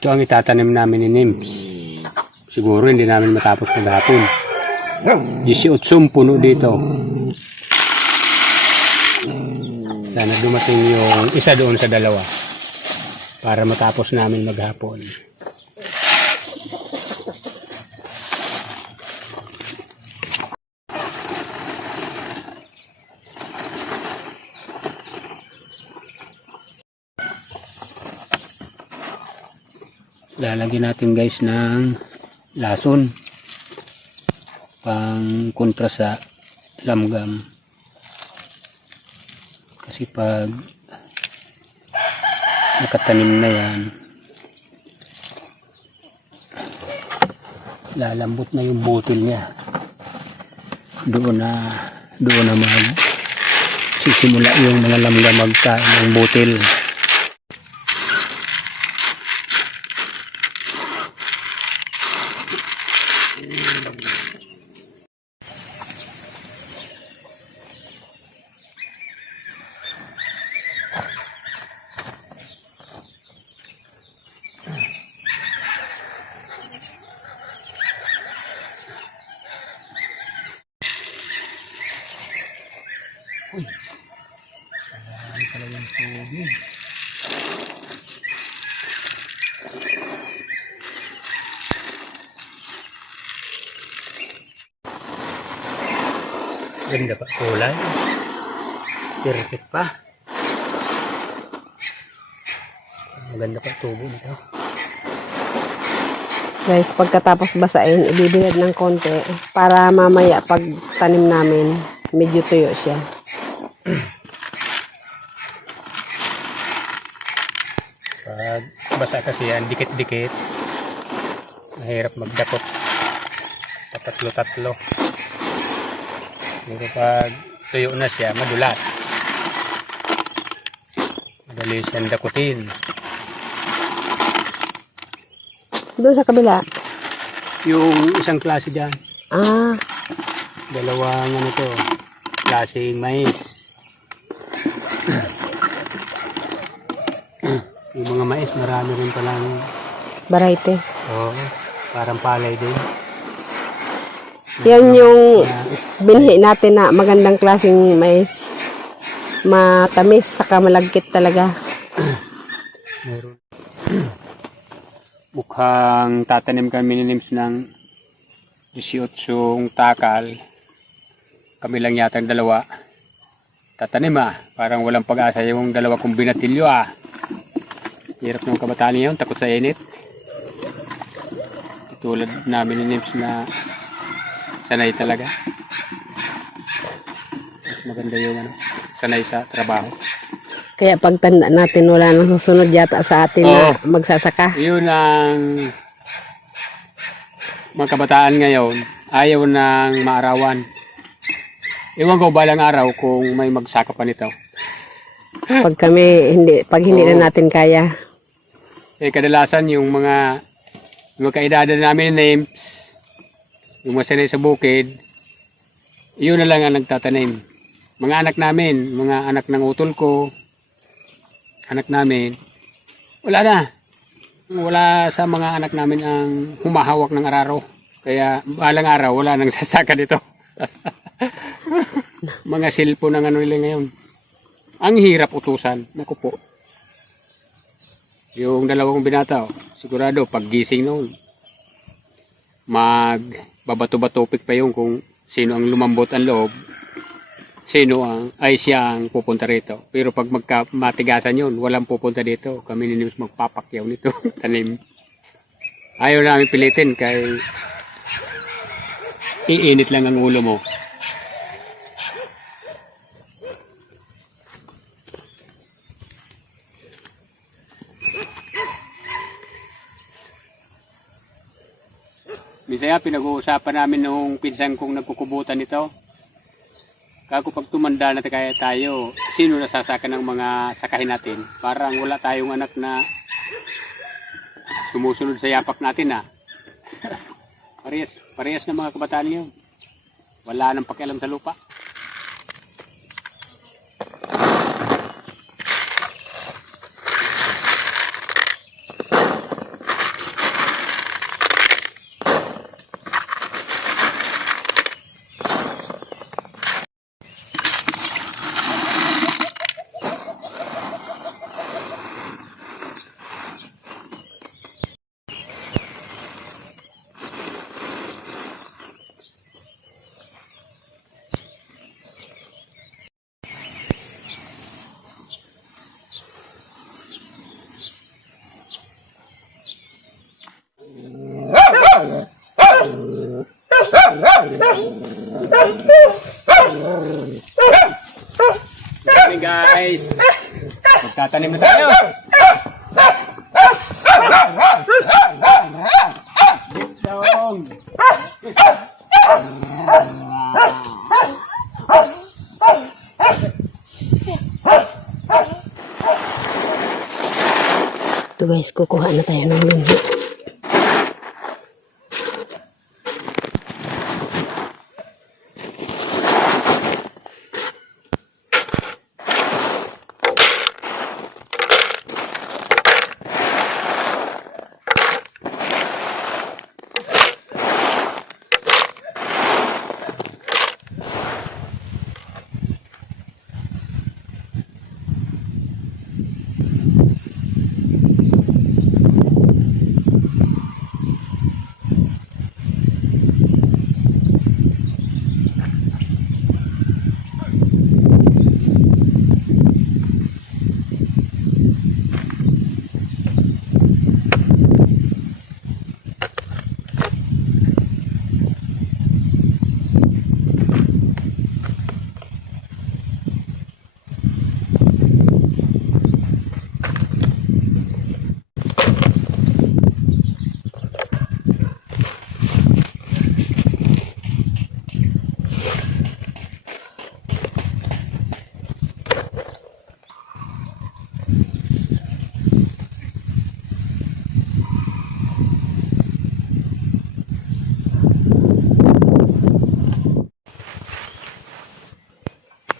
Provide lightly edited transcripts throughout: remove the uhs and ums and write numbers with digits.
Ito ang itatanim namin ni Nims. Siguro hindi namin matapos maghapon. 18 puno dito. Sana dumating yung isa doon sa dalawa para matapos namin maghapon. Lalagyan natin guys ng lason pang kontra sa lamgam, kasi pag nakatanim na yan lalambot na yung butil niya, doon na sisimula yung mga lamgam magkain ng butil. Uy, marami pala yung tubig. Ganda pa kulay. Perfect pa. Maganda pa tubo nito. Guys, pagkatapos basain, ibibigad ng konti para mamaya pag tanim namin, medyo tuyo siya. Pag basa kasi yan, dikit-dikit, mahirap magdakot patatlo-tatlo. Pero pag tuyo na siya, madulas, madali siyang dakutin. Doon sa kabila. Yung isang klase dyan, Ah, dalawang ano to, klaseng mais. Yung mga mais, marami rin palang, variety. oh, parang palay din. Yan yung binhi natin na magandang klaseng mais. Matamis, saka malagkit talaga. Meron. Mukhang tatanim kami ni Nims ng 18 takal. Kami lang yata ang dalawa. Tatanim parang walang pag-asa yung dalawa kong binatilyo Hirap ng kabataan yun, takot sa init. Tulad namin ni Nims na sanay talaga. Mas maganda yung sanay sa trabaho. Kaya pagtanda natin, wala nang susunod yata sa atin na magsasaka. Yun ang mga kabataan ngayon, ayaw ng maarawan. Iwan ko balang araw kung may magsaka pa nito. Pag hindi na natin kaya. Kadalasan yung mga kaedad namin ni Nims, yung mga sanay sa bukid, yun na lang ang nagtatanim. Mga anak namin, mga anak ng utol ko, anak namin, wala na. Wala sa mga anak namin ang humahawak ng araro. Kaya balang araw, wala nang sasaka dito. Mga cellphone ang ano nila ngayon. Ang hirap utusan. Naku po. Yung dalawang binata, sigurado, pag gising noon, magbabato-batopik pa yung kung sino ang lumambot ang loob, siya ang pupunta rito. Pero pag matigasan yun, walang pupunta dito. Kami ni Nims magpapakyaw nito. Tanim. Ayaw namin pilitin kay iinit lang ang ulo mo. Bisaya, pinag-uusapan namin nung pinsan kong nagkukubutan nito. Kako pag tumanda na kaya tayo, sino nasasaka ng mga sakahin natin? Parang wala tayong anak na sumusunod sa yapak natin Parehas na mga kabataan yun. Wala nang pakialam sa lupa. guys. Magtatanim na tayo. Bitong. Ito guys, kukuha na tayo ng lunhi.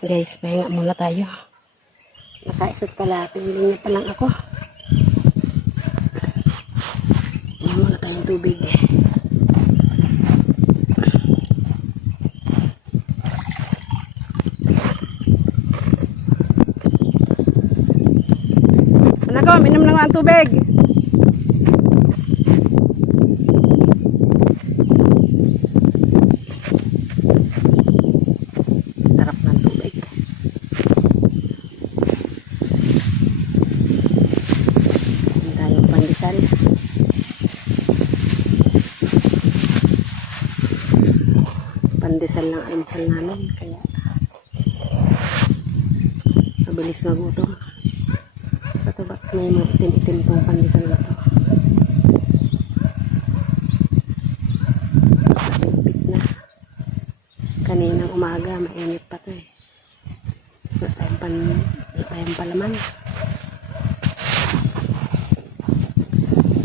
Guys, pahinga muna tayo. Nakaisot pala, piling pa lang ako. Inom muna tayong tubig. Anak ko, minom lang ang tubig. Sarap ng tubig. Hindi tayong pandesal. Pandesal lang almusal namin. Kaya mabilis magutom. Ito ba't may itim-itim tong pandesal na to? Higpit na. Kaninang umaga, mainit pa to eh. Wala tayong palaman.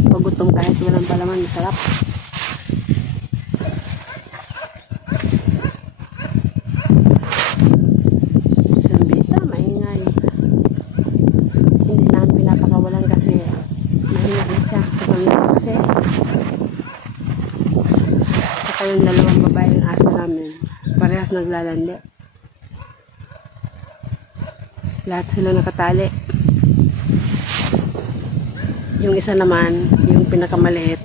Pagutom kahit walang palaman, masarap. Sambisa, maingay. Hindi namin pinapakawalan kasi maingay siya. Tumamit kasi. Saka yung dalawang babaeng aso namin, parehas naglalandi. Lahat sila nakatali. Yung isa naman, yung pinakamaliit,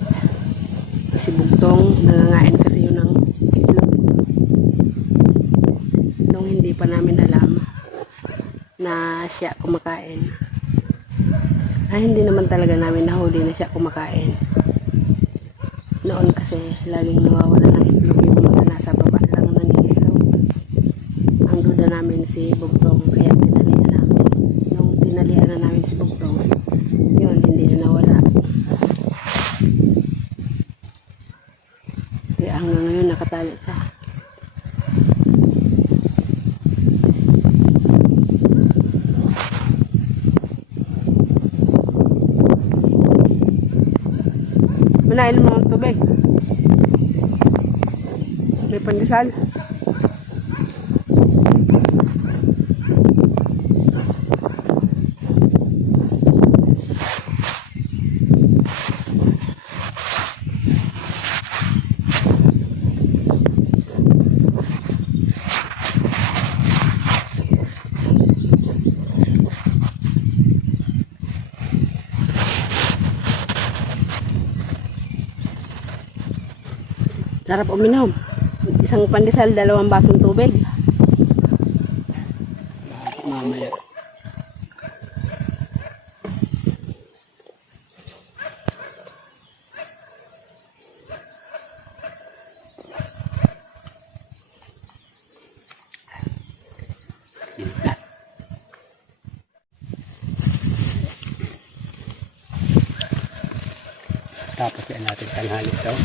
si Bugtong, nangangain kasi yun ng itlog. Nung hindi pa namin alam na siya kumakain. Ay, hindi naman talaga namin nahuli na siya kumakain. Noon kasi laging nawawala ng itlog yung mga nasa baba lang naninilaw. Ang duda namin si Bugtong, kaya tinalian namin. Nung tinalian na namin si Bugtong, yun, hindi na nawala. Kaya hanggang ngayon nakatali siya. Manainom mo ng tubig. May pandesal. Sarap uminom. Isang pandesal, 2 basong tubig. Mamaya. Tapos yan natin tanghali daw.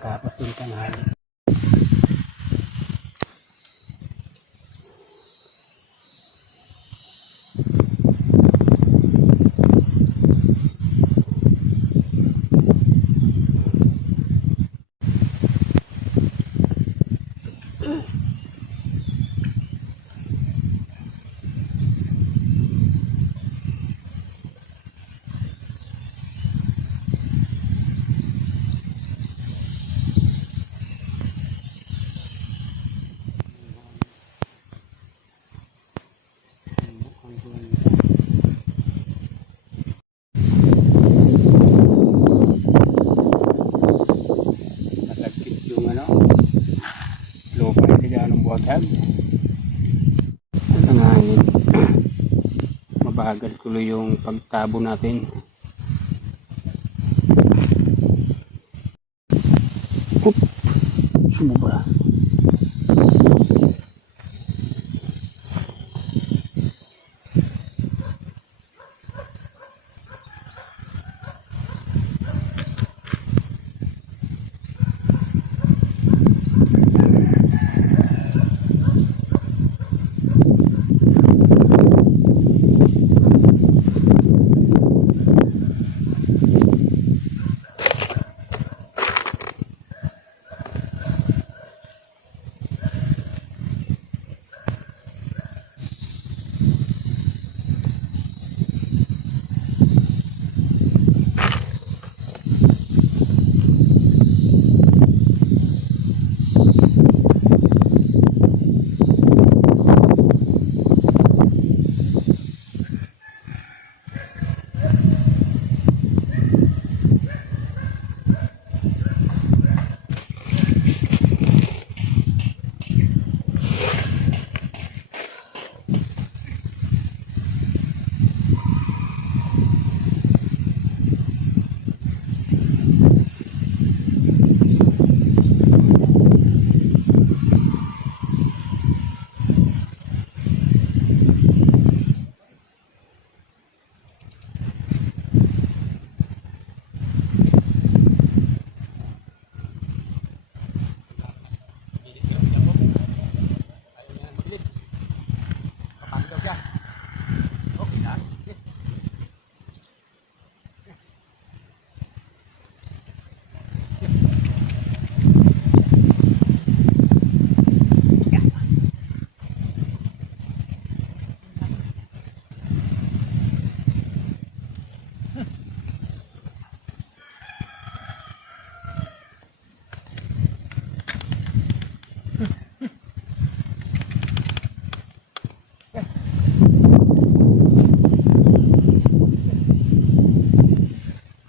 Tapos yung tanghali. Natagkit yung ano, lupa na kaya ng buwaghan. Ang hangin. Mabagal tuloy yung pagtabo natin. Oop! Sumubra.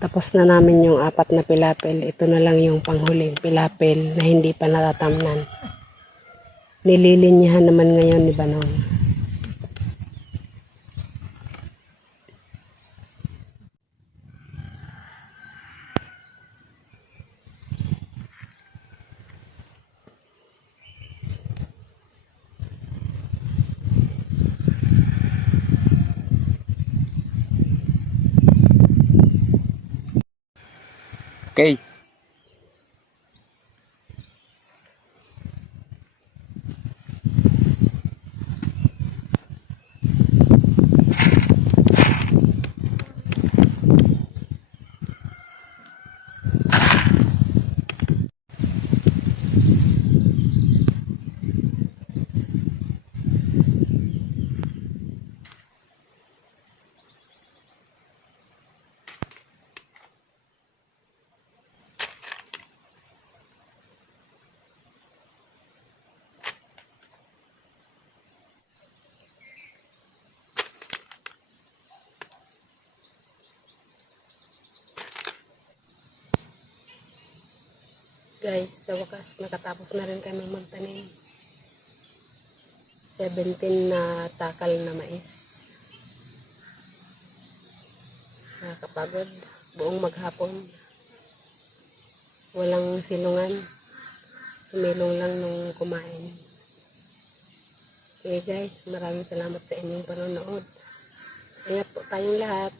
Tapos na namin yung 4 na pilapil. Ito na lang yung panghuling pilapil na hindi pa natatamnan. Nililinyahan naman ngayon ni Banon. Okay. Guys, sa wakas, nakatapos na rin kami magtanim. 17 na takal na mais. Nakakapagod. Buong maghapon. Walang silungan. Sumilong lang nung kumain. Okay guys, maraming salamat sa inyong panonood. Ingat po tayong lahat.